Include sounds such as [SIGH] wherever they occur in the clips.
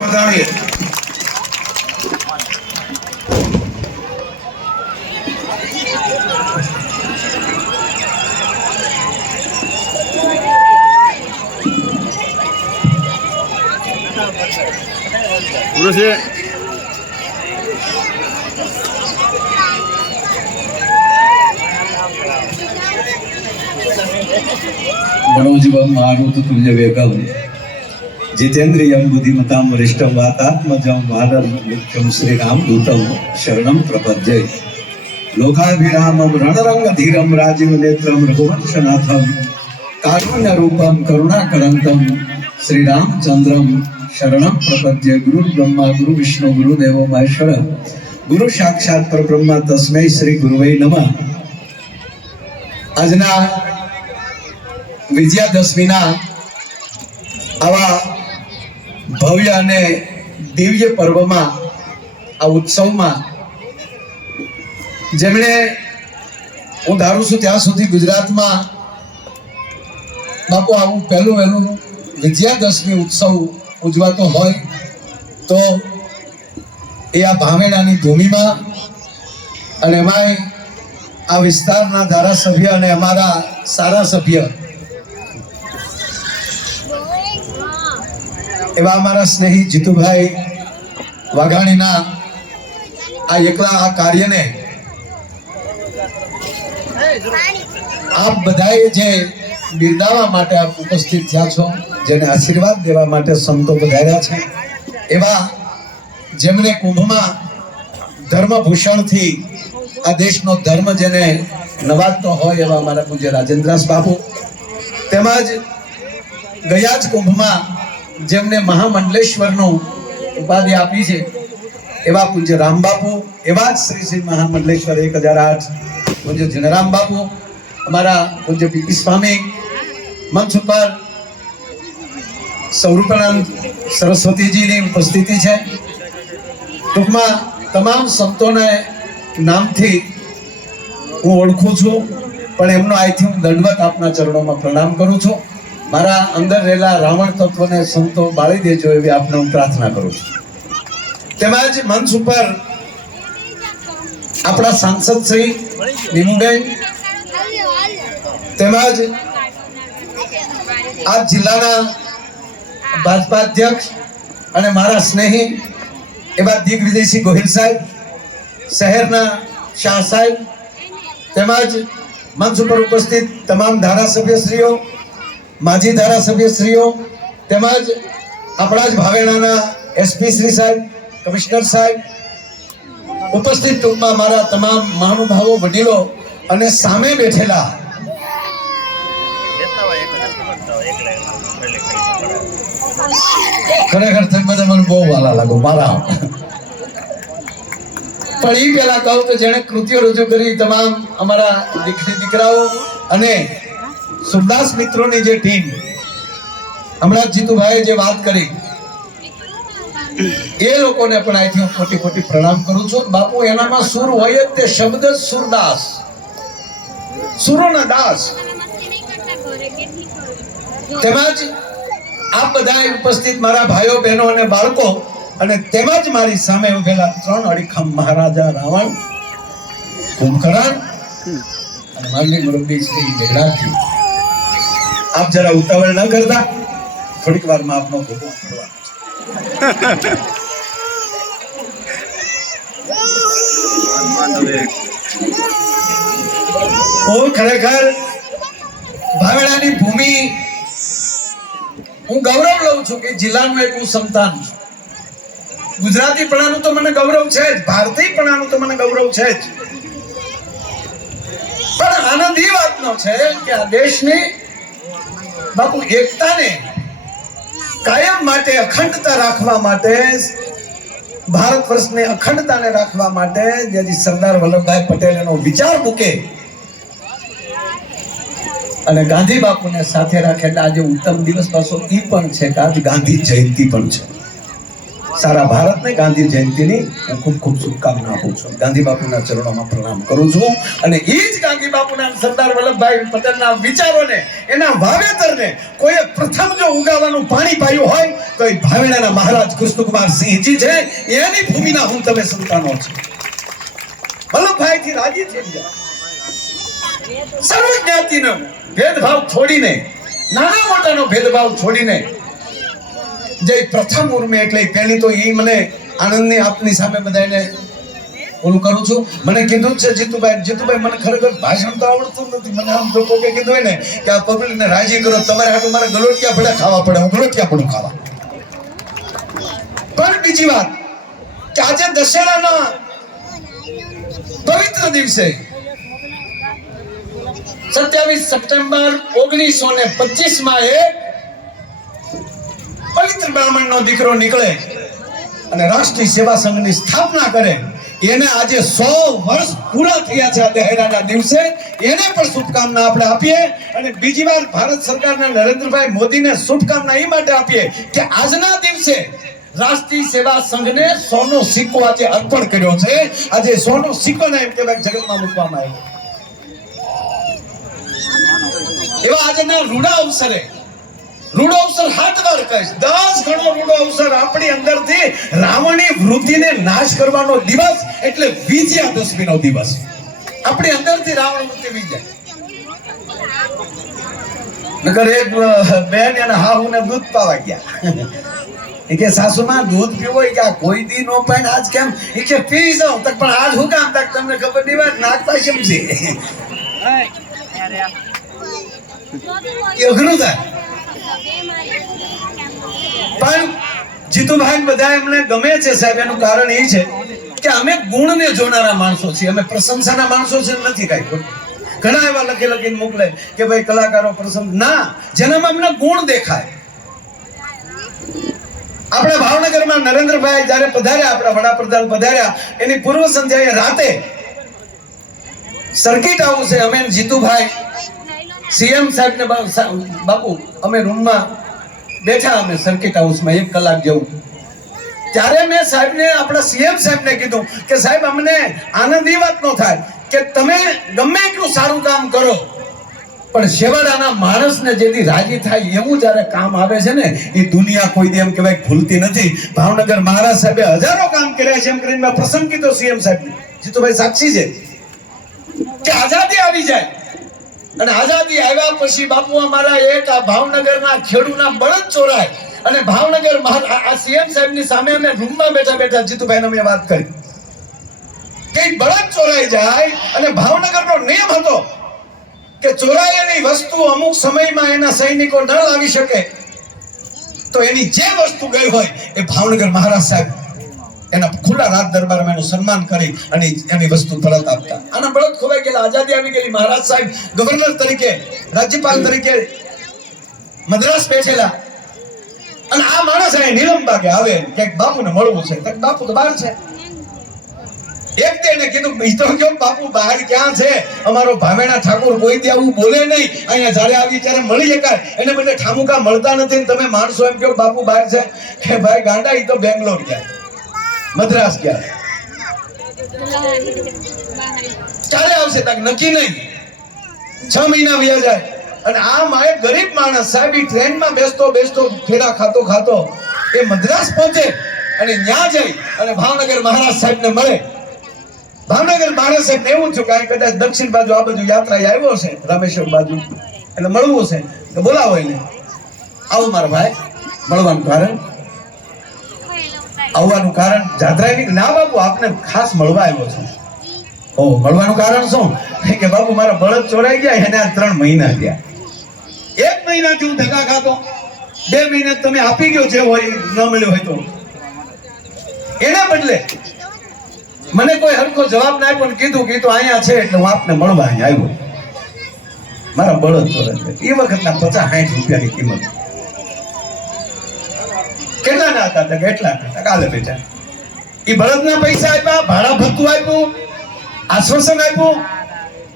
વધારીએ Burası મનોજીભાઈ મારું તો તુલ્ય વેગમ જીતેન્દ્રિયમ બુદ્ધિમતામ વરિષ્ઠમ, વાતાત્મજમ વાનર મુખ્યમ, શ્રીરામ દૂતમ શરણમ પ્રપદ્ય લોકાભિરામમ, રણરંગ ધીરમ, રાજીવ નેત્રમ, રઘુવંશનાથમ, કારુણ્ય રૂપમ, કરુણાકરંતમ, શ્રીરામચંદ્રમ, શરણમ પ્રપદ્ય ગુરુ બ્રહ્મા, ગુરુ વિષ્ણુ, ગુરુ દેવો, મહેશ્વર, ગુરુ સાક્ષાત પરબ્રહ્મા, તસ્મૈ શ્રી ગુરુવે નમઃ. આજના વિજયાદશમીના આવા ભવ્ય અને દિવ્ય પર્વમાં આ ઉત્સવમાં જેમણે હું ધારું છું ત્યાં સુધી ગુજરાતમાં બાપુ, આવું પહેલું વહેલું વિજયાદશમી ઉત્સવ ઉજવાતો હોય તો એ આ ભાવેણાની ભૂમિમાં અને એમાંય આ વિસ્તારના ધારાસભ્ય અને અમારા સારા સભ્ય એવા અમારા સ્નેહી જીતુભાઈ વાઘાણીના આ એકલા આ કાર્યને આપ બધાએ જે બિરદાવવા માટે આપ ઉપસ્થિત થયા છો, જેને આશીર્વાદ દેવા માટે સંતો પધાર્યા છે, એવા જેમને કુંભમાં ધર્મભૂષણથી આ દેશનો ધર્મ જેને નવાજતો હોય એવા મારા પૂજ્ય રાજેન્દ્રાસ બાપુ. તેમજ ગયા જ કુંભમાં જેમને મહામંડલેશ્વરનું ઉપાધિ આપી છે, એવા પૂજ્ય રામ બાપુ, એવા જ શ્રી શ્રી મહામંડલેશ્વર એક હજાર આઠ પૂજ્ય જનરામ બાપુ, અમારા પૂજ્ય પીપી સ્વામી મંચ ઉપર સ્વરૂપાનંદ સરસ્વતીજીની ઉપસ્થિતિ છે. ટૂંકમાં તમામ સંતોને નામથી હું ઓળખું છું, પણ એમનો આઈથી હું દંડવત આપના ચરણોમાં પ્રણામ કરું છું. મારા અંદર રહેલા રાવણ તત્વને સંતો બાળી દેજો એવી આપને હું પ્રાર્થના કરું છું. તેમજ મંચ ઉપર આપણા સાંસદ શ્રી નીમુબેન, તેમજ આ જિલ્લાના ભાજપા અધ્યક્ષ અને મારા સ્નેહી એવા દિગ્વિજયસિંહ ગોહિલ સાહેબ, શહેરના શાહ સાહેબ, તેમજ મંચ ઉપર ઉપસ્થિત તમામ ધારાસભ્યશ્રીઓ માજી ધારાસભ્યશ્રીઓ તેમજ આપણા જ ભાવેણાના એસપી શ્રી સાહેબ, કમિશનર સાહેબ, ઉપસ્થિત ટૂંકમાં મારા તમામ મહાનુભાવો, વડીલો અને સામે બેઠેલા ખરેખર તમે બધા મને બહુ વાલા લાગો મારા પણ એ પેલા કહું તો જેણે કૃતિઓ રજૂ કરી, તમામ અમારા દીકરી, દીકરાઓ અને સુરદાસ મિત્રોની જે ટીમ, હમણાં જીતુભાઈએ જે વાત કરી, એ લોકોને પણ અહીંથી હું ખોટી ખોટી પ્રણામ કરું છું. બાપુ, એનામાં સુર હોય જ તે શબ્દ સુરદાસ. સુરોના દાસ. તેમજ આ બધા ઉપસ્થિત મારા ભાઈઓ, બહેનો અને બાળકો અને તેમજ મારી સામે ઉભેલા ત્રણ અડીખમ મહારાજા રાવણ, કુંભકરણ અને માનની મુરબ્બી શ્રી મેઘનાથજી. આપ જરા ઉતાવળ ન કરતા. થોડીક વારમાં આપનો ભોગો પડવાનો ખરેખર ભાવેડાની ભૂમિ હું ગૌરવ લઉં છું કે જિલ્લાનું એક હું સંતાન છું. ગુજરાતી પણાનું તો મને ગૌરવ છે જ ભારતીય પણાનું તો મને ગૌરવ છે જ. પણ આનંદ એ વાતનો છે કે આ દેશની બાપુ, એકતાને કાયમ માટે અખંડતા રાખવા માટે, ભારત વર્ષને અખંડતાને રાખવા માટે જેથી સરદાર વલ્લભભાઈ પટેલ એનો વિચાર મૂકે અને ગાંધી બાપુને સાથે રાખે. એટલે આજે ઉત્તમ દિવસ પાછો એ પણ છે કે આજ ગાંધી જયંતિ પણ છે. સારા ભારતને ગાંધી જયંતિની હું ખૂબ ખૂબ શુભકામના આપું છું. ગાંધી બાપુના ચરણોમાં પ્રણામ કરું છું અને એ જ ગાંધી બાપુના સરદાર વલ્લભભાઈ પટેલના વિચારોને, એના વાવેતરને કોઈએ પ્રથમ જો ઉગાવાનું પાણી પાયું હોય, તો એ ભાવેણાના મહારાજ કૃષ્ણકુમાર સિંહજી છે, એની ભૂમિના હું તમે સંતાનો છો. વલ્લભભાઈથી રાજી થઈ ગયા. સર્વ ભેદભાવ છોડીને, નાના મોટાનો ભેદભાવ છોડીને જે પ્રથમ ઉર્મી એટલે પહેલી તો એ મને આનંદની આપની સામે બધાને ઓલું કરું છું. મને કીધું છે જીતુભાઈ જીતુભાઈ, મને ખરેખર ભાષણ તો આવડતું નથી. મને આમ તો કોકે કીધું હોય ને કે આ પબ્લિકને રાજી કરો, તમારે આટલું મારે ગલોટિયા પડે ખાવા પડે, હું ગલોટિયા પડું ખાવા. પણ બીજી વાત, કે આજે દશેરાના પવિત્ર દિવસે સત્યાવીસ સપ્ટેમ્બર ઓગણીસો ને પચીસમાં એક પવિત્ર બ્રાહ્મણનો દીકરો નીકળે અને રાષ્ટ્રીય સેવા સંઘની સ્થાપના કરે. એને આજે સો વર્ષ પૂરા થયા છે આ દહેરાના દિવસે. એને પણ શુભકામના આપણે આપીએ અને બીજી વાર ભારત સરકારના નરેન્દ્રભાઈ મોદીને શુભકામના એ માટે આપીએ કે આજના દિવસે રાષ્ટ્રીય સેવા સંઘને સોનો સિક્કો આજે અર્પણ કર્યો છે. આજે સોનો સિક્કો ને એમ કહેવાય, જગતમાં મૂકવામાં આવ્યો. એવા આજના રૂડા અવસરે રૂડો અવસર હાથ વાર કહીશ. દસ ગણો રૂડો અવસર આપણી અંદરથી રાવણની વૃત્તિને નાશ કરવાનો દિવસ એટલે વિજયા દશમીનો દિવસ. આપણી અંદરથી રાવણ વૃત્તિ વિજય નકર એક બેન હું ને દૂધ પાવા ગયા. એ કે સાસુમાં દૂધ પીવો કે આ કોઈ દી નો પાય આજ કેમ? એ કે પી જાઉં. તક પણ આજ હું કામ? તક તમને ખબર નહીં હોય, નાખતા કેમ છે? અઘરું થાય? પણ જીતુભાઈ બધા એમને ગમે છે સાહેબ, એનું કારણ એ છે કે અમે ગુણને જોનારા માણસો છીએ. અમે પ્રશંસાના માણસો છે, નથી કાંઈ ઘણા એવા લખી લખીને મોકલે કે ભાઈ કલાકારો પ્રસંગ ના, જેનામાં અમને ગુણ દેખાય. આપણા ભાવનગરમાં નરેન્દ્રભાઈ જ્યારે પધાર્યા, આપણા વડાપ્રધાન પધાર્યા, એની પૂર્વ સંધ્યાએ રાતે સર્કિટ હાઉસે અમે જીતુભાઈ સીએમ સાહેબને બાપુ, અમે રૂમમાં બેઠા, અમે સર્કિટ હાઉસમાં એક કલાક જેવું. ત્યારે મેં સાહેબને, આપણા સીએમ સાહેબને કીધું કે, સાહેબ, અમને આનંદ એ ન થાય કે તમે ગમે એટલું સારું કામ કરો, પણ છેવાડાના માણસને જેથી રાજી થાય એવું જ્યારે કામ આવે છે ને, એ દુનિયા કોઈ દે એમ કહેવાય ભૂલતી નથી. ભાવનગર મહારાજ સાહેબે હજારો કામ કર્યા છે એમ કરીને મેં પ્રસંગ કીધો સીએમ સાહેબ જીતુભાઈ, સાક્ષી છે કે આઝાદી આવી જાય. અને આઝાદી આવ્યા પછી બાપુ અમારા એક આ ભાવનગરના ખેડૂના બળદ ચોરાય. અને ભાવનગર આ- સીએમ સાહેબની સામે અમે રૂમમાં બેઠા બેઠા જીતુભાઈને અમે વાત કરી. કે બળદ ચોરાઈ જાય અને ભાવનગરનો નિયમ હતો કે ચોરાયેલી વસ્તુ અમુક સમયમાં એના સૈનિકો ન લાવી શકે. તો એની જે વસ્તુ ગઈ હોય એ ભાવનગર મહારાજ સાહેબ એના ખુલ્લા રાજ દરબારમાં એનું સન્માન કરી અને એની વસ્તુ પરત આપતા. આના આઝાદી આવી ગયેલી. મહારાજ સાહેબ, ગવર્નર તરીકે, રાજ્યપાલ તરીકે મદ્રાસ બેઠેલા અને આ માણસ અહીં નીલમ બાગે આવે કે બાપુને મળવું છે. બાપુ તો બહાર છે. એક તેને કીધું, "ઈ તો કેમ બાપુ બહાર ક્યાં છે? અમારો ભાવેણા ઠાકોર કોઈ દી આવું બોલે નહીં. અહીંયા જ્યારે આવી ત્યારે મળી શકાય. એને બદલે ઠામુકા મળતા નથી તમે માણસો એમ કહો બાપુ બહાર છે? કે ભાઈ ગાંડા એ તો બેંગ્લોર ગયા. મદ્રાસ ગયા. ક્યારે આવશે તક નક્કી નહીં. છ મહિના વ્યા જાય. અને આ માય ગરીબ માણસ સાહેબ ટ્રેનમાં બેસતો બેસતો ફેરા ખાતો ખાતો, એ મદ્રાસ પહોંચે અને ત્યાં જઈ અને ભાવનગર મહારાજ સાહેબને મળે. ભાવનગર મહારાજ સાહેબ એવું છું કે કદાચ દક્ષિણ બાજુ આ બાજુ યાત્રા આવ્યો છે રામેશ્વર બાજુ. એટલે મળવું છે તો બોલાવો એને. આવો મારા ભાઈ, મળવાનું કારણ. આવવાનું કારણ જાત્રાની નામ બાપુ, આપને ખાસ મળવા આવ્યો છું. ઓ, મળવાનું કારણ શું? કે બાપુ, મારા બળદ ચોરાઈ ગયા, એને આ ત્રણ મહિના ગયા એક મહિનાથી હું ધક્કા ખાતો બે મહિના તમે આપી ગયો જે હોય, ન મળ્યો હોય તો. એના બદલે મને કોઈ હરકો જવાબ ના આપ્યો કીધું કીધું તો અહીંયા છે એટલે હું આપને મળવા અહીંયા આવ્યો. મારા બળદ ચોરાઈ ગયા. એ વખતના પચાસ સાઠ રૂપિયાની કિંમત. કેટલા ના હતા, તો કેટલા હતા? કાલે બેટા એ ભરતના પૈસા આપ્યા, ભાડા ભથ્થું આપ્યું, આશ્વાસન આપ્યું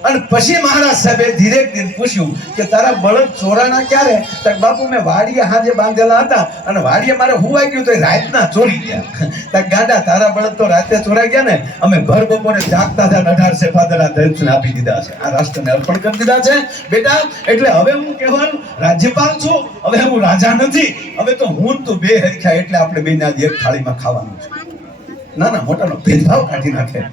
અને પછી મહારાજ સાહેબે ધીરે ધીરે પૂછ્યું કે તારા બળદ ચોરાના ક્યારે? તો બાપુ, મેં વાડીએ હાજે બાંધેલા હતા અને વાડીએ મારે હુવાઈ ગયું તો રાતના ચોરી ગયા. તો ગાડા, તારા બળદ તો રાતે ચોરાઈ ગયા ને, અમે ભર બપોરે જાગતા હતા અઢાર સે ફાદરના દર્શન આપી દીધા છે. આ રાષ્ટ્રને અર્પણ કરી દીધા છે. બેટા, એટલે હવે હું કહેવાનું રાજ્યપાલ છું, હવે હું રાજા નથી, હવે તો હું તો બે હરખ્યા એટલે આપણે બે ના એક થાળીમાં ખાવાનું છે. નાના મોટાનો ભેદભાવ કાઢી નાખે.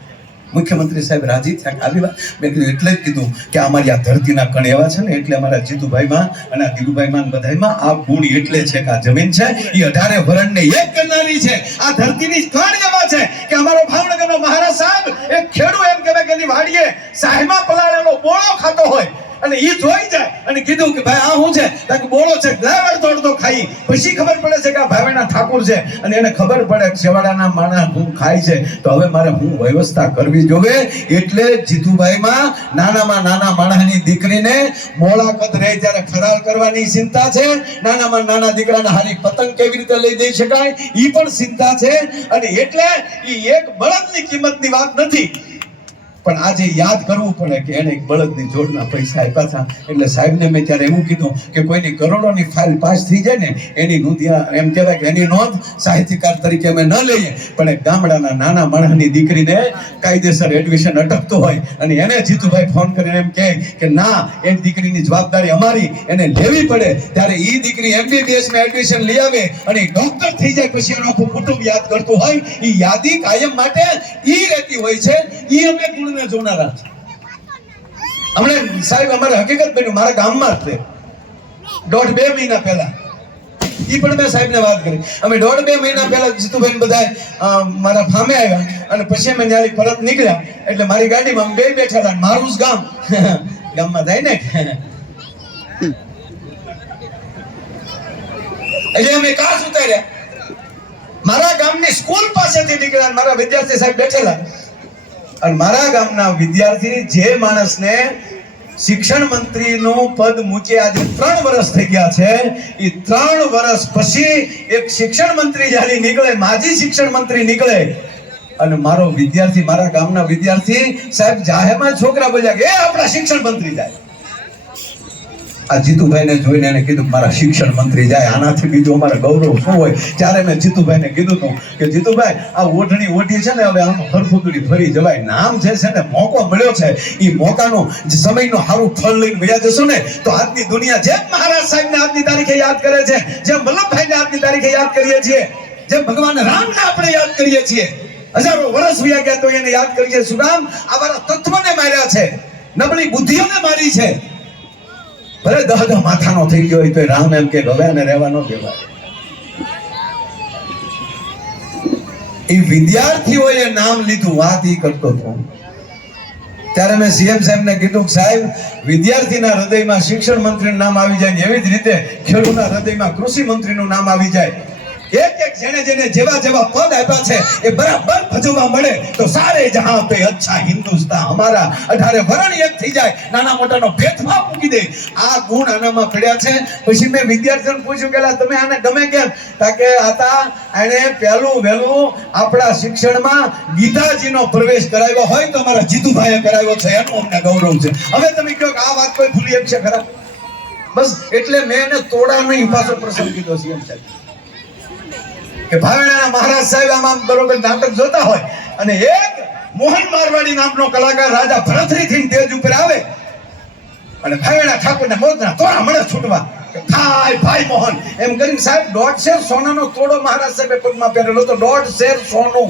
મુખ્યમંત્રી સાહેબ રાજી થયા. આવી વાત, મેં કીધું, એટલે જ કીધું કે અમારી આ ધરતીના કણ એવા છે ને, એટલે અમારા જીતુભાઈમાં અને આ ધીરુભાઈમાં બધામાં આ ગુણ એટલે છે કે આ જમીન છે, એ અઢારે વરણને એક કરનારી છે. આ ધરતીની કણ એવા છે કે અમારો ભાવનગરનો મહારાજ સાહેબ એક ખેડૂ એમ કહેવાય કે વાડીએ સાહેબમાં પલાળેલો બોળો ખાતો હોય. અને એ જોઈ જાય અને કીધું કે ભાઈ, આ શું છે? તો કે બોળો છે અડધો અડધો ખાઈ. પછી ખબર પડે છે કે આ ભાવેના ઠાકોર છે અને એને ખબર પડે કે શેવાડાના માણસ હું ખાય છે. તો હવે મારે હું વ્યવસ્થા કરવી જોવે? એટલે જીતુભાઈમાં નાનામાં નાના માણસની દીકરીને મોળા કદ રહે ત્યારે ફરાર કરવાની ચિંતા છે. નાનામાં નાના દીકરાને હારી પતંગ કેવી રીતે લઈ દઈ શકાય? એ પણ ચિંતા છે. અને એટલે એ એક બળદની કિંમતની વાત નથી. પણ આજે યાદ કરવું પડે કે એને બળદની જોડના પૈસા આપ્યા હતા. એટલે સાહેબને મેં ત્યારે એવું કીધું કે કોઈની કરોડોની ફાઇલ પાસ થઈ જાય ને, એની નોંધિયા એમ કહેવાય કે એની નોંધ સાહિત્યકાર તરીકે અમે ન લઈએ. પણ એક ગામડાના નાના માણસની દીકરીને કાયદેસર એડમિશન અટકતું હોય અને એને જીતુભાઈ ફોન કરીને એમ કહે કે, ના એ દીકરીની જવાબદારી અમારી, એને લેવી પડે. ત્યારે એ દીકરી એમબીબીએસમાં એડમિશન લઈ આવે અને ડોક્ટર થઈ જાય પછી એનું આખું કુટુંબ યાદ કરતું હોય. એ યાદી કાયમ માટે એ રહેતી હોય છે. એ અમે ગુણને જોનારા. છે હમણાં સાહેબ અમારે હકીકત બન્યું, મારા ગામમાં જ તે. દોઢ બે મહિના પહેલા. એ પણ મેં સાહેબને વાત કરી. અમે દોઢ બે મહિના પહેલા જીતુભાઈ બધા મારા ફામે આવ્યા અને પછી અમે ત્યાંથી પરત નીકળ્યા. એટલે મારી ગાડીમાં બે બેઠા હતા મારું જ ગામ. [LAUGHS] ગામમાં થાય ને? [LAUGHS] એટલે અમે કાચ ઉતાર્યા મારા ગામની સ્કૂલ પાસેથી નીકળ્યા મારા વિદ્યાર્થી સાહેબ બેઠેલા. અને મારા ગામના વિદ્યાર્થી જે માણસને શિક્ષણ મંત્રીનું પદ મૂકે આજે ત્રણ વર્ષ થઈ ગયા છે. એ ત્રણ વર્ષ પછી એક શિક્ષણ મંત્રી જ્યારે નીકળે, માજી શિક્ષણ મંત્રી નીકળે. અને મારો વિદ્યાર્થી, મારા ગામના વિદ્યાર્થી સાહેબ જાહેરમાં છોકરા બોલ્યા કે, એ આપણા શિક્ષણ મંત્રી જાય. આ જીતુભાઈને જોઈને એને કીધું મારા શિક્ષણ મંત્રી જાય. આનાથી બીજું અમારે ગૌરવ શું હોય? ત્યારે મેં જીતુભાઈને કીધું હતું કે જીતુભાઈ, આ ઓઢણી ઓઢી છે ને, હવે આનું ફરફુદડી ફરી જવાય. નામ જે છે ને, મોકો મળ્યો છે. એ મોકાનો સમયનો સારું ફળ લઈને ગયા જશો ને, તો આજની દુનિયા જેમ મહારાજ સાહેબને આજની તારીખે યાદ કરે છે, જેમ વલ્લભભાઈને આજની તારીખે યાદ કરીએ છીએ, જેમ ભગવાન રામને આપણે યાદ કરીએ છીએ. હજારો વર્ષ વયા ગયા તો એને યાદ કરીએ શું કામ? આવા તત્વને માર્યા છે. નબળી બુદ્ધિઓને મારી છે. ભલે દહ દહ માથાનો થઈ ગયો હોય તો રામ એમ કે હવે અને રહેવા ન દેવાય એ વિદ્યાર્થીઓએ નામ લીધું, વાત એ કરતો હતો. ત્યારે મેં સીએમ સાહેબને કીધું સાહેબ, વિદ્યાર્થીના હૃદયમાં શિક્ષણ મંત્રીનું નામ આવી જાય એવી જ રીતે ખેડૂતના હૃદયમાં કૃષિ મંત્રીનું નામ આવી જાય. એક એક જેને જેને જેવા જેવા પદ આપ્યા છે, એ બરાબર ભજવા મળે તો સારે જહાં પે અચ્છા હિન્દુસ્તાન. અમારા અઢારે વરણ એક થઈ જાય. નાના મોટાનો ભેદભાવ મૂકી દે. આ ગુણ આનામાં પડ્યા છે. પછી મેં વિદ્યાર્થીઓને પૂછ્યું કે તમે આને ગમે કેમ? તા કે આતા એને પહેલું વહેલું આપણા શિક્ષણમાં ગીતાજીનો પ્રવેશ કરાવ્યો હોય તો અમારા જીતુભાઈએ કરાવ્યો છે. એનું અમને ગૌરવ છે. હવે તમે કહો કે આ વાત કોઈ ભૂલી એમ છે ખરા? બસ, એટલે મેં એને તોડા નહીં પાછો પ્રસંગ કીધો સીએમ સાહેબ કે ભાવેણાના મહારાજ સાહેબ આમ બરોબર નાટક જોતા હોય અને એક મોહન મારવાડી નામનો કલાકાર રાજા ભરતરી થી તેજ ઉપર આવે અને ભાવેણા ઠાકોરને મોતના તોરા મળે છૂટવા. ભાઈ ભાઈ મોહન, એમ કરીને સાહેબ દોઢ શેર સોનાનો તોડો મહારાજ સાહેબે પગમાં પહેરેલો તો દોઢ શેર સોનું.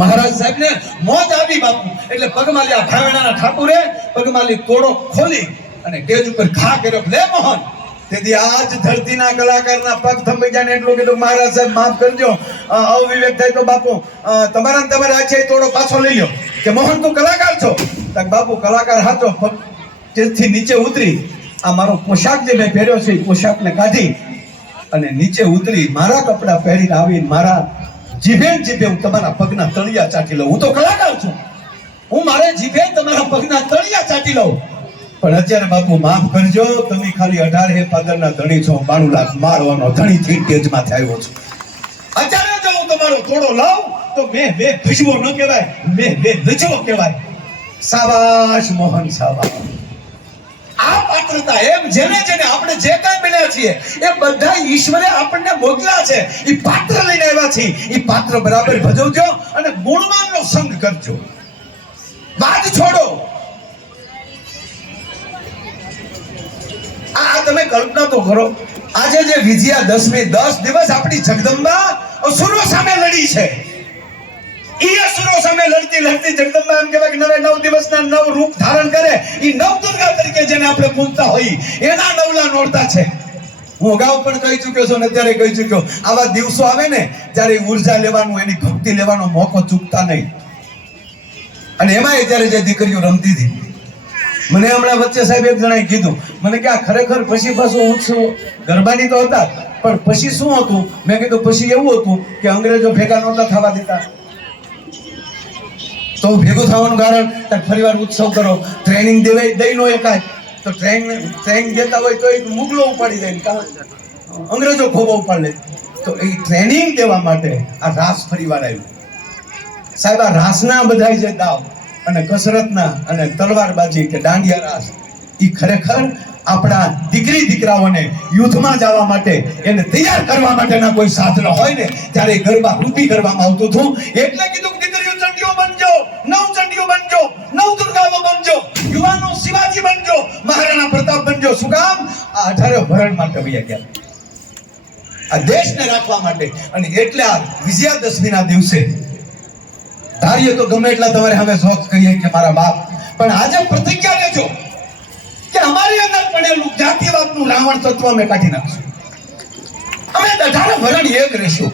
મહારાજ સાહેબ ને મોજ આવી બાપુ. એટલે પગમાલી આ ભાવેણાના ઠાકુરે પગમાલી તોડો ખોલી અને તેજ ઉપર ઘા કર્યો. લે મોહન. તેથી આજ ધરતીના કલાકારના પગ થંભી જાય એટલું કીધું મહારાજ સાહેબ, માફ કરજો. અવિવેક થાય તો બાપુ તમારા તમારે આ છે તોડો પાછો લઈ લો કે મોહન, તું કલાકાર છો? બાપુ, કલાકાર હાચો તેથી નીચે ઉતરી, આ મારો પોશાક જે મેં પહેર્યો છે, એ પોશાકને કાઢી અને નીચે ઉતરી મારા કપડાં પહેરીને આવીને મારા જીભે જીભે હું તમારા પગના તળિયા ચાટી લઉં. હું તો કલાકાર છું. હું મારે જીભે તમારા પગના તળિયા ચાટી લઉં. પણ અત્યારે બાપુ માફ કરજો, તમે ખાલી અઢાર હે પાદરના ધણી છો, બાણું લાખ મારવાનો ધણી થી તેજમાં થયો છું. અત્યારે જો હું તમારો થોડો લાવ, તો મેં બે ભજવો ન કહેવાય, મેં બે ભજવો કહેવાય. સાબાશ મોહન સાબાશ આ પાત્રતા એમ જેને જેને આપણે જે કાંઈ મળ્યા છીએ, એ બધા ઈશ્વરે આપણને મોકલ્યા છે. એ પાત્ર લઈને આવ્યા છે એ પાત્ર બરાબર ભજવજો અને ગુણવાનનો સંગ કરજો. વાત છોડો. તમે કલ્પના તો કરો, આજે જે વિજયા દસમી દસ દિવસ આપણી જગદંબા અસુરો સામે લડી છે. ઈ અસુરો સામે લડતી લડતી જગદંબા એમ કહેવાય કે નવે નવ દિવસના નવ રૂપ ધારણ કરે, ઈ નવ દુર્ગા તરીકે જેને આપણે પૂજતા હોઈ એના નવલા નોરતા છે. હું અગાઉ પણ કહી ચૂક્યો છું અને અત્યારે કહી ચૂક્યો આવા દિવસો આવે ને ત્યારે ઊર્જા લેવાનું, એની ભક્તિ લેવાનો મોકો ચૂકતા નહીં. અને એમાંય જ્યારે જે દીકરીઓ રમતી હતી મને હમણાં વચ્ચે સાહેબ એક જણાએ કીધું, મને કે આ ખરેખર પછી પાછું ઉત્સવ ગરબાની તો હતા પણ પછી શું હતું? મેં કીધું, પછી એવું હતું કે અંગ્રેજો ભેગા નહોતા થવા દેતા તો ભેગું થવાનું કારણ કે ફરીવાર ઉત્સવ કરો ટ્રેનિંગ દેવાય દઈ નો એકાય તો ટ્રેન ટ્રેનિંગ દેતા હોય તો એક મુગલો ઉપાડી ને અંગ્રેજો ખોબો ઉપાડી લે. તો એ ટ્રેનિંગ દેવા માટે આ રાસ ફરીવાર આવ્યું. સાહેબ, આ રાસના બધા જે દાવ અને કસરતના અને તલવારબાજી કે દાંડિયા રાસ એ ખરેખર આપણા દીકરી, દીકરાઓને યુદ્ધમાં જવા માટે એને તૈયાર કરવા માટેના કોઈ સાધન હોય ને, ત્યારે ગરબા રૂપી કરવામાં આવતું હતું. એટલે કીધું કે દીકરીઓ, ચંડીઓ બનજો, નવ ચંડીઓ બનજો, નવ દુર્ગાઓ બનજો, યુવાનો શિવાજી બનજો, મહારાણા પ્રતાપ બનજો. શું કામ? આ અઢારે ભરણ માટે વૈયા ગયા. આ દેશને રાખવા માટે. અને એટલે આ વિજયાદશમીના દિવસે ધારીએ તો ગમે એટલા તમારે હવે શોખ કરીએ કે મારા બાપ. પણ આજે પ્રતિજ્ઞા લેજો કે અમારી અંદર પડેલું જાતિવાદનું રાવણ તત્વ અમે કાઢી નાખશું. અમે અઢારે ભરણ એક રહેશું.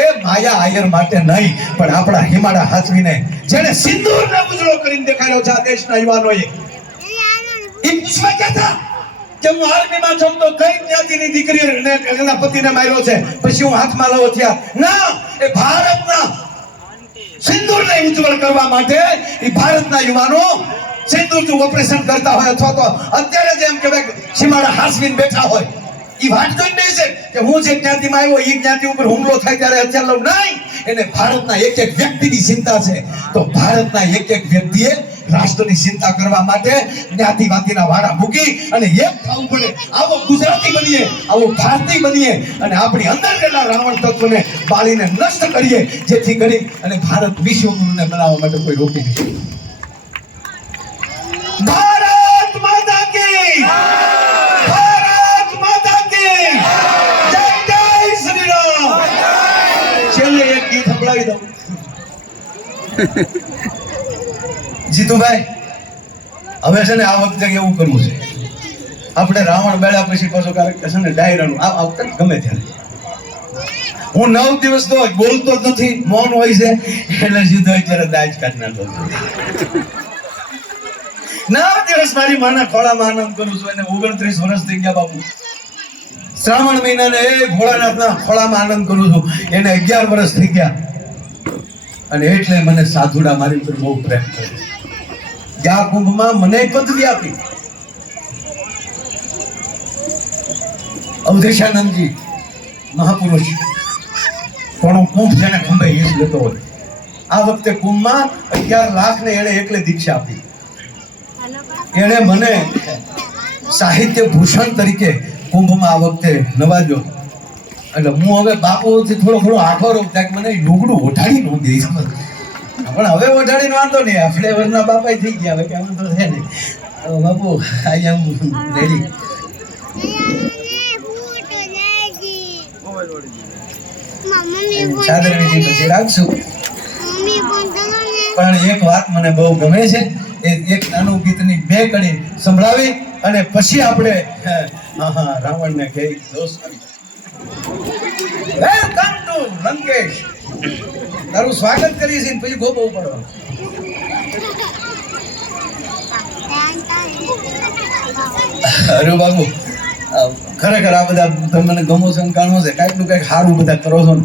એ માયા આયર માટે નહીં, પણ આપણા હિમાડા હાથવીને જેને સિંદૂરને ઉજળો કરીને દેખાડ્યો છે આ દેશના યુવાનોએ. એ પૂછવા ક્યાં હતા કે હું આર્મીમાં છું તો કઈ જ્ઞાતિની દીકરીને, એના પતિને માર્યો છે? પછી હું હાથમાં લઉં થયા. ના, એ ભારતના સિંદૂરને ઉજ્જવળ કરવા માટે એ ભારતના યુવાનો સિંદૂરનું ઓપરેશન કરતા હોય અથવા તો અત્યારે જેમ કે સીમાડા હાસવીને બેઠા હોય. એ વાત જોઈને નહીં છે કે હું જે જ્ઞાતિમાં આવ્યો એ જ્ઞાતિ ઉપર હુમલો થાય ત્યારે હથિયાર લઉં નહીં. એને ભારતના એક એક વ્યક્તિની ચિંતા છે. તો ભારતના એક એક વ્યક્તિએ રાષ્ટ્રની ચિંતા કરવા માટે જ્ઞાતિવાદીના વાળા મૂકી અને એક થવું પડે. આવો ગુજરાતી બનીએ, આવો ભારતીય બનીએ અને આપણી અંદર રહેલા રાવણ તત્વને બાળીને નષ્ટ કરીએ, જેથી કરી અને ભારત વિશ્વગુરુને બનાવવા માટે કોઈ રોકી નહીં. ભારત માતા ભારત માતા કી જય જય શ્રી રામ છેલ્લે એક ગીત સંભળાવી દઉં જીતુભાઈ, હવે છે ને આ વખતે એવું કરવું છે. આપણે રાવણ બેળા પછી પાછો ક્યારેક છે ને ડાયરાનું, આ વખતે ગમે ત્યારે. હું નવ દિવસ તો બોલતો નથી, મૌન હોય છે, એટલે જીતો અત્યારે દાજ કાઢ નાખો નવ દિવસ મારી માના ખોળામાં આનંદ કરું છું, અને ઓગણત્રીસ વર્ષ થઈ ગયા બાપુ. શ્રાવણ મહિનાને એ ભોળાનાથના ખોળામાં આનંદ કરું છું, એને અગિયાર વર્ષ થઈ ગયા. અને એટલે મને સાધુડા મારી ઉપર બહુ પ્રેમ કર્યો ગયા કુંભમાં મને પદવી આપી. અવધેશાનંદજી, મહાપુરુષ, પણ કુંભ જેને ખંભે હીસ લેતો હોય. આ વખતે કુંભમાં અગિયાર લાખ ને એણે એકલે દીક્ષા આપી. એણે મને સાહિત્ય ભૂષણ તરીકે કુંભમાં આ વખતે નવાજો એટલે હું હવે બાપુથી થોડો થોડો આઠો રહું ત્યાં કે મને લુગડું ઓઠાડી નું દે પણ હવે ઓઢાડીને વાંધો નહીં. આપણે વરના બાપા થઈ ગયા. હવે કે વાંધો છે ને બાપુ આઈ એમ રેડી ચાદર વિધિ પછી રાખશું. પણ એક વાત મને બહુ ગમે છે એ એક નાનું ગીતની બે કડી સંભળાવી અને પછી આપણે હે, હા રાવણને કહી દોષ કરી વેલકમ ટુ લંકેશ તારું સ્વાગત કરીએ છીએ ને પછી ગોબો ઉપાડવાનું. અરે બાબુ ખરેખર આ બધા તમને ગમો છે કાણો છે, કાંઈકનું કાંઈક સારું બધા કરો છો ને.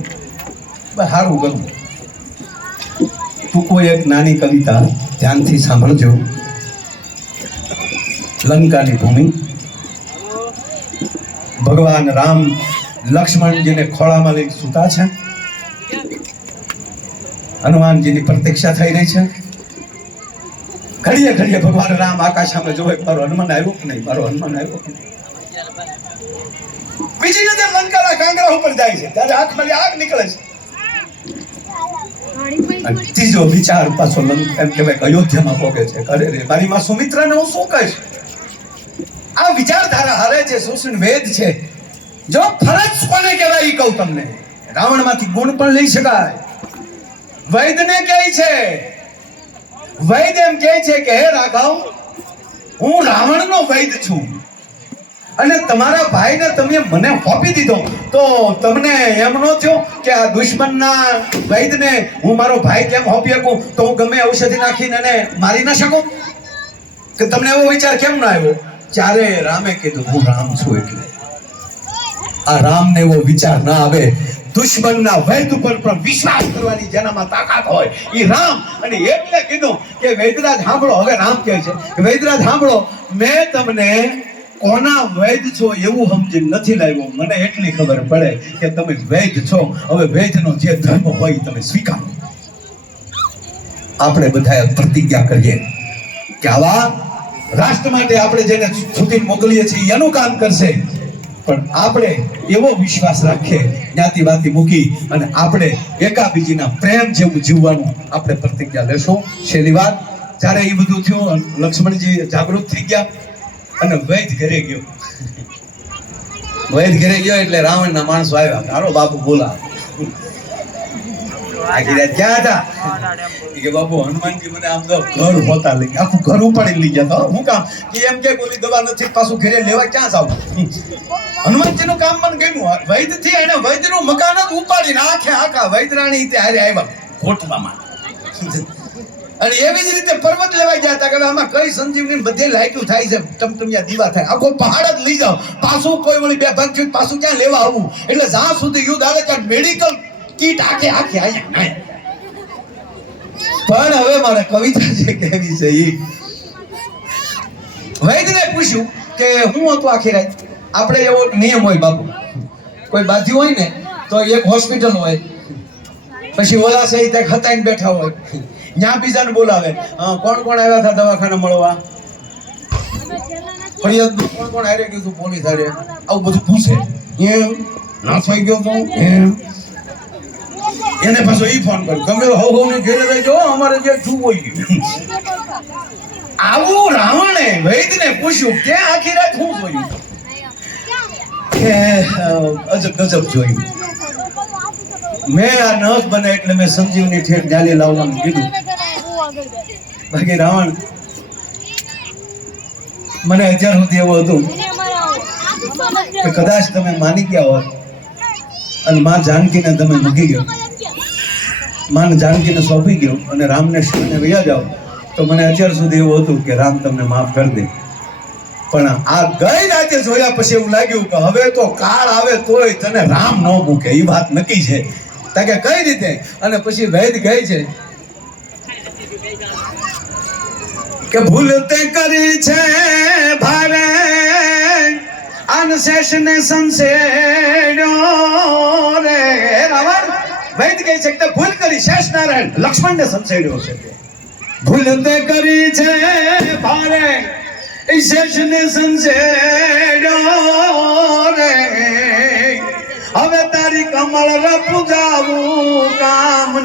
સારું ગમું. ટૂંકો એક નાની કવિતા ધ્યાનથી સાંભળજો. લંકાની ભૂમિ. ભગવાન રામ લક્ષ્મણજીને ખોળામાં લઈ સૂતા છે. હનુમાનજીની પ્રતીક્ષા થઈ રહી છે. ઘડીએ ઘડીએ ભગવાન રામ આકાશ સામે જોવે મારો હનુમાન આવ્યો કે નહીં? મારો હનુમાન આવ્યો કે નહીં? બીજી રીતે લંકાના કાંગરા ઉપર જાય છે. ત્યારે આંખમાંથી આગ નીકળે છે. ત્રીજો વિચાર પાછો એમ કહેવાય અયોધ્યામાં પોકે છે. અરે રે, મારી માં સુમિત્રાને હું શું કહીશ? આ વિચારધારા હારે છે શોષણ વેદ છે, જો ફરજ કોને કહેવાય એ કહું તમને. રાવણમાંથી ગુણ પણ લઈ શકાય. વૈદને કહે છે, વૈદ એમ કહે છે કે, હે રાઘવ, હું રાવણનો વૈદ છું. અને તમારા ભાઈને તમે મને હોપી દીધો. તો તમને એમ ન થયો કે આ દુશ્મનના વૈદને હું મારો ભાઈ કેમ હોપી શકું? તો હું ગમે ઔષધિ નાખીને એને મારી ના શકું? કે તમને એવો વિચાર કેમ ના આવ્યો? ત્યારે રામે કીધું, હું રામ છું એટલે. આ રામને એવો વિચાર ના આવે દુશ્મનના વૈદ ઉપર પણ વિશ્વાસ કરવાની જેનામાં તાકાત હોય એ રામ. અને એટલે કીધું કે વૈદરાજ સાંભળો હવે રામ કહે છે વૈદરાજ સાંભળો મેં તમને કોના વૈદ છો એવું સમજી નથી લાવ્યો. મને એટલી ખબર પડે કે તમે વૈદ છો. હવે વૈદનો જે ધર્મ હોય તમે સ્વીકારો. આપણે બધાએ પ્રતિજ્ઞા કરીએ કે આવા રાષ્ટ્ર માટે આપણે જેને સુધી મોકલીએ છીએ, એનું કામ કરશે. પણ આપણે એવો વિશ્વાસ રાખીએ જ્ઞાતિ વાતી મૂકી અને આપણે એકાબીજીના પ્રેમ જેવું જીવવાનું આપણે પ્રતિજ્ઞા લેશું. છેલ્લી વાત, જ્યારે એ બધું થયું લક્ષ્મણજી જાગૃત થઈ ગયા અને વૈદ ઘરે ગયો. વૈદ ઘરે ગયો એટલે રાવણના માણસો આવ્યા. તારો બાપુ બોલા. આખી ક્યાં હતા. કે, બાપુ, હનુમાનજી તો હું કામ? એમ કે બોલી દવા નથી, પાછું ઘરે લેવા ક્યાં જાવ હનુમાનજીનું કામ મને ગમ્યું. વૈદથી એને વૈદનું મકાન જ ઉપાડીને આખે આખા વૈદરાણી તે હારે આવ્યા અને એવી જ રીતે પર્વત લેવાઈ ગયા હતા કે આમાં કઈ સંજીવની બધે લાઈટું થાય છે. ટમટમિયા દીવા થાય. આખો પહાડ જ લઈ જાઓ. પાછું કોઈ વળી બે ભાગ પાછું ક્યાં લેવા આવવું એટલે જ્યાં સુધી યુદ્ધ આવે ત્યાં મેડિકલ કીટ આખે આખે અહીંયા નાય. પણ હવે મારે કવિતા જે કહેવી છે એ વૈદને પૂછ્યું કે હું હતું આખી રાત? આપણે એવો નિયમ હોય બાપુ. કોઈ બાધ્યું હોય ને, તો એક હોસ્પિટલ હોય. પછી ઓલા સહિત એક હતાઈને બેઠા હોય. ત્યાં બીજાને બોલાવે. કોણ કોણ આવ્યા હતા દવાખાને મળવા? ફરિયાદ કોણ કોણ હારે ગયું હતું પોલીસ હારે આવું બધું પૂછે. એમ? ના થઈ ગયો તો? એમ? એને પાછો એ ફોન કર્યો. તમે હવ હવ ઘેરે રહેજો અમારે જે છું ગયું. આવું રાવણે વૈદને પૂછ્યું કે આખી રાત શું જોયું? કે અજબ ગજબ જોયું મેં આ નખ બને એટલે મેં સંજીવની ઠેર ડાલી લાવવાનું કીધું. બાકી રાવણ મને અત્યાર સુધી એવું હતું કે કદાચ તમે માની ગયા હોત અને માં જાનકીને તમે મૂકી ગયો માન જાનકીને સોંપી ગયો અને રામને શિવને વૈયા જાઓ તો મને અત્યાર સુધી એવું હતું કે રામ તમને માફ કરી દે. પણ આ ગઈ રાતે જોયા પછી એવું લાગ્યું કે હવે તો કાળ આવે તોય તને રામ ન મૂકે. એ વાત નક્કી છે. તા કે કઈ રીતે? અને પછી વૈદ ગઈ છે કે ભૂલ તે કરી છે ભારે. અનશેષ ને સંશેડ્યો રે. રાવણ વૈદ કહે છે કે ભૂલ કરી શેષ નારાયણ લક્ષ્મણ ને સંસેડ્યો છે ભૂલ તે કરી છે ભારે. શેષ ને સંસેડ્યો રે હવે તારી કમળ પૂજાવું જાવું કામ